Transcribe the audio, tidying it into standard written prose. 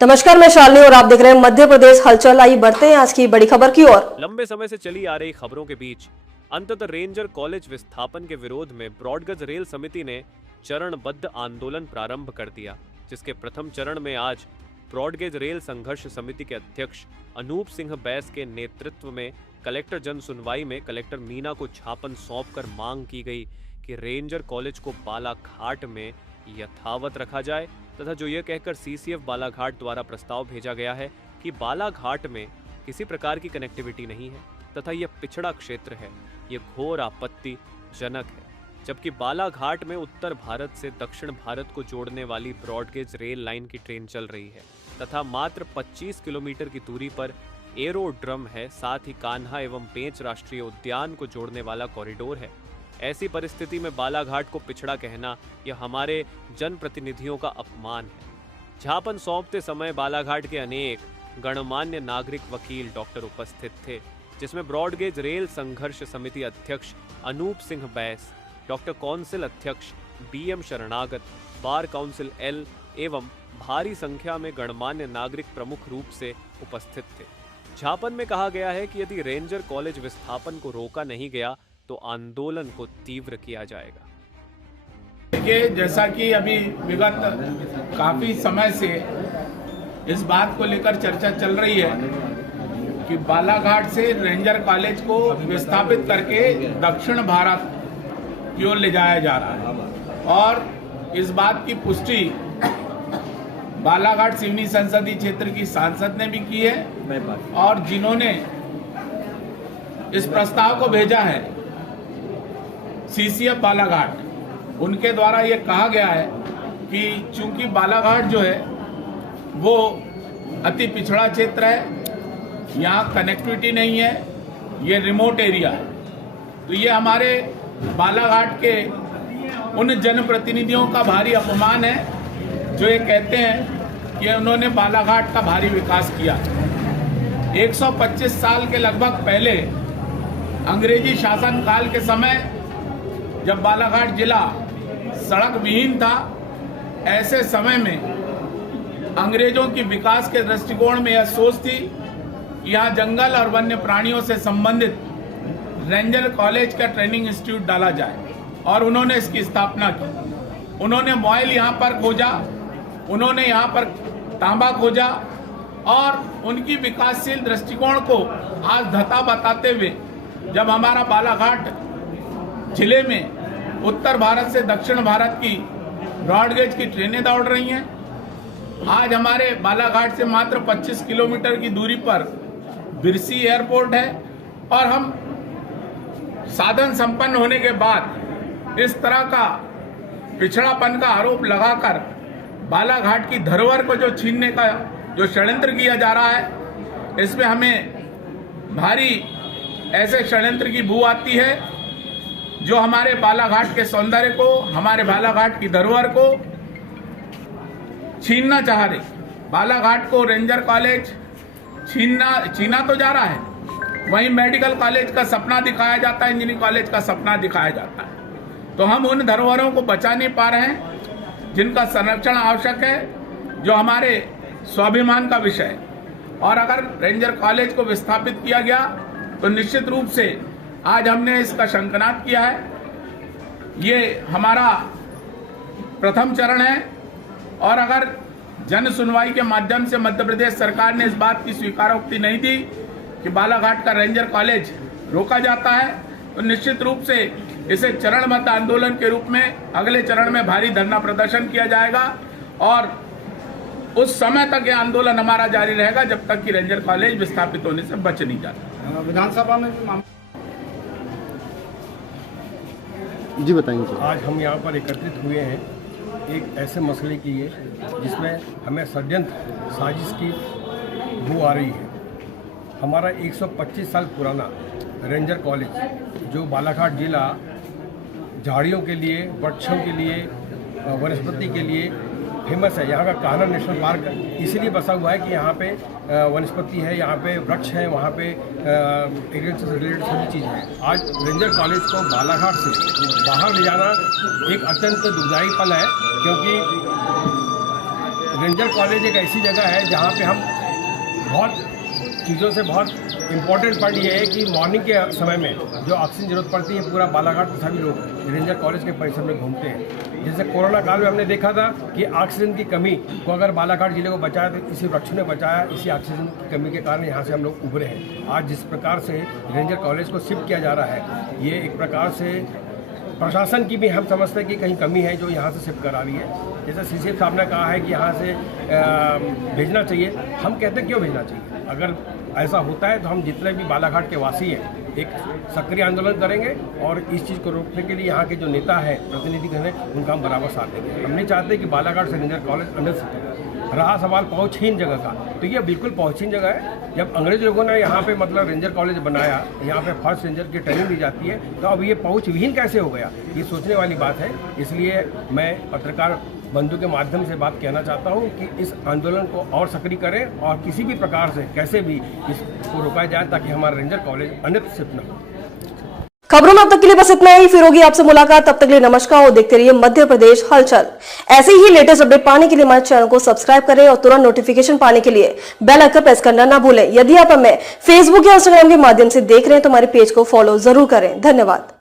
नमस्कार, मैं शालिनी और आप देख रहे हैं मध्य प्रदेश हलचल। आइए बढ़ते हैं आज की बड़ी खबर की ओर। लंबे समय से चली आ रही खबरों के बीच अंततः रेंजर कॉलेज विस्थापन के विरोध में ब्रॉडगेज रेल समिति ने चरणबद्ध आंदोलन प्रारंभ कर दिया, जिसके प्रथम चरण में आज ब्रॉडगेज रेल संघर्ष समिति के अध्यक्ष अनूप सिंह बैस के नेतृत्व में कलेक्टर जन सुनवाई में कलेक्टर मीना को ज्ञापन सौंपकर मांग की गई कि रेंजर कॉलेज को बालाघाट में यथावत रखा जाए तथा जो यह कहकर सीसीएफ बालाघाट द्वारा प्रस्ताव भेजा गया है कि बालाघाट में किसी प्रकार की कनेक्टिविटी नहीं है तथा यह पिछड़ा क्षेत्र है, यह घोर आपत्तिजनक है। जबकि बालाघाट में उत्तर भारत से दक्षिण भारत को जोड़ने वाली ब्रॉडगेज रेल लाइन की ट्रेन चल रही है तथा मात्र 25 किलोमीटर की दूरी पर एरोड्रम है, साथ ही कान्हा एवं पेंच राष्ट्रीय उद्यान को जोड़ने वाला कॉरिडोर है। ऐसी परिस्थिति में बालाघाट को पिछड़ा कहना यह हमारे जनप्रतिनिधियों का अपमान है। ज्ञापन सौंपते समय बालाघाट के अनेक गणमान्य नागरिक वकील डॉक्टर उपस्थित थे, जिसमें ब्रॉडगेज रेल संघर्ष समिति अध्यक्ष अनूप सिंह बैस, डॉक्टर काउंसिल अध्यक्ष बीएम शरणागत, बार काउंसिल एल एवं भारी संख्या में गणमान्य नागरिक प्रमुख रूप से उपस्थित थे। ज्ञापन में कहा गया है कि यदि रेंजर कॉलेज विस्थापन को रोका नहीं गया तो आंदोलन को तीव्र किया जाएगा। देखिए, जैसा कि अभी विगत काफी समय से इस बात को लेकर चर्चा चल रही है कि बालाघाट से रेंजर कॉलेज को विस्थापित करके दक्षिण भारत की ओर ले जाया जा रहा है और इस बात की पुष्टि बालाघाट सिवनी संसदीय क्षेत्र की सांसद ने भी की है और जिन्होंने इस प्रस्ताव को भेजा है सीसीएफ बालाघाट, उनके द्वारा ये कहा गया है कि चूंकि बालाघाट जो है वो अति पिछड़ा क्षेत्र है, यहाँ कनेक्टिविटी नहीं है, ये रिमोट एरिया है, तो ये हमारे बालाघाट के उन जनप्रतिनिधियों का भारी अपमान है जो ये कहते हैं कि उन्होंने बालाघाट का भारी विकास किया। 125 साल के लगभग पहले अंग्रेजी शासन काल के समय जब बालाघाट जिला सड़क विहीन था, ऐसे समय में अंग्रेजों की विकास के दृष्टिकोण में यह सोच थी कि यहाँ जंगल और वन्य प्राणियों से संबंधित रेंजर कॉलेज का ट्रेनिंग इंस्टीट्यूट डाला जाए और उन्होंने इसकी स्थापना की। उन्होंने मॉयल यहाँ पर खोजा, उन्होंने यहाँ पर तांबा खोजा और उनकी विकासशील दृष्टिकोण को आज धता बताते हुए जब हमारा बालाघाट जिले में उत्तर भारत से दक्षिण भारत की ब्रॉडगेज की ट्रेनें दौड़ रही हैं, आज हमारे बालाघाट से मात्र 25 किलोमीटर की दूरी पर बिरसी एयरपोर्ट है और हम साधन संपन्न होने के बाद इस तरह का पिछड़ापन का आरोप लगाकर बालाघाट की धरोहर को जो छीनने का जो षड्यंत्र किया जा रहा है, इसमें हमें भारी ऐसे षड्यंत्र की बू आती है जो हमारे बालाघाट के सौंदर्य को, हमारे बालाघाट की धरोहर को छीनना चाह रहे। बालाघाट को रेंजर कॉलेज छीना तो जा रहा है, वहीं मेडिकल कॉलेज का सपना दिखाया जाता है, इंजीनियरिंग कॉलेज का सपना दिखाया जाता है। तो हम उन धरोहरों को बचा नहीं पा रहे हैं जिनका संरक्षण आवश्यक है, जो हमारे स्वाभिमान का विषय है। और अगर रेंजर कॉलेज को विस्थापित किया गया तो निश्चित रूप से आज हमने इसका शंखनाद किया है। ये हमारा प्रथम चरण है और अगर जन सुनवाई के माध्यम से मध्य प्रदेश सरकार ने इस बात की स्वीकारोक्ति नहीं दी कि बालाघाट का रेंजर कॉलेज रोका जाता है तो निश्चित रूप से इसे चरणबद्ध आंदोलन के रूप में अगले चरण में भारी धरना प्रदर्शन किया जाएगा और उस समय तक ये आंदोलन हमारा जारी रहेगा जब तक कि रेंजर कॉलेज विस्थापित होने से बच नहीं जाता। विधानसभा में भी जी बताएंगे। आज हम यहाँ पर एकत्रित हुए हैं एक ऐसे मसले के लिए जिसमें हमें षड्यंत्र साजिश की बू आ रही है। हमारा 125 साल पुराना रेंजर कॉलेज जो बालाघाट जिला झाड़ियों के लिए, वृक्षों के लिए, वनस्पति के लिए फेमस है। यहाँ का कान्हा नेशनल पार्क इसलिए बसा हुआ है कि यहाँ पे वनस्पति है, यहाँ पे वृक्ष है, वहाँ पे एग्रीकल्चर से रिलेटेड सभी चीज़ है। आज रेंजर कॉलेज को बालाघाट से बाहर ले जाना एक अत्यंत दुखदायी पल है, क्योंकि रेंजर कॉलेज एक ऐसी जगह है जहाँ पे हम बहुत चीज़ों से बहुत इम्पोर्टेंट पॉइंट ये है कि मॉर्निंग के समय में जो ऑक्सीजन जरूरत पड़ती है, पूरा बालाघाट के सभी लोग रेंजर कॉलेज के परिसर में घूमते हैं। जैसे कोरोना काल में हमने देखा था कि ऑक्सीजन की कमी को अगर बालाघाट जिले को बचाया तो इसी वृक्ष ने बचाया। इसी ऑक्सीजन की कमी के कारण यहाँ से हम लोग उभरे हैं। आज जिस प्रकार से रेंजर कॉलेज को शिफ्ट किया जा रहा है, ये एक प्रकार से प्रशासन की भी हम समझते हैं कि कहीं कमी है जो यहाँ से शिफ्ट करा रही है। जैसे सीसीएफ साहब ने कहा है कि यहाँ से भेजना चाहिए, हम कहते हैं क्यों भेजना चाहिए। अगर ऐसा होता है तो हम जितने भी बालाघाट के वासी हैं एक सक्रिय आंदोलन करेंगे और इस चीज़ को रोकने के लिए यहाँ के जो नेता हैं, प्रतिनिधिगण हैं, उनका हम बराबर साथ देंगे। हम नहीं चाहते कि बालाघाट से रेंजर कॉलेज अंदर से रहा सवाल पहुँचहीन जगह का, तो ये बिल्कुल पहुँचहीन जगह है। जब अंग्रेज लोगों ने यहाँ पे मतलब रेंजर कॉलेज बनाया, यहाँ पे फर्स्ट रेंजर की ट्रेनिंग दी जाती है, तो अब ये पहुँच विहीन कैसे हो गया, ये सोचने वाली बात है। इसलिए मैं पत्रकार बंधु के माध्यम से बात कहना चाहता हूँ कि इस आंदोलन को और सक्रिय करें और किसी भी प्रकार से कैसे भी इसको रोका जाए ताकि हमारा रेंजर कॉलेज अन्यत्र शिफ्ट न हो। खबरों में अब तक के लिए बस इतना ही। फिर होगी आपसे मुलाकात, तब तक के लिए नमस्कार और देखते रहिए मध्य प्रदेश हलचल। ऐसे ही लेटेस्ट अपडेट पाने के लिए हमारे चैनल को सब्सक्राइब करें और तुरंत नोटिफिकेशन पाने के लिए बेल आइकन प्रेस करना ना भूलें। यदि आप हमें फेसबुक या इंस्टाग्राम के माध्यम से देख रहे हैं तो हमारे पेज को फॉलो जरूर करें। धन्यवाद।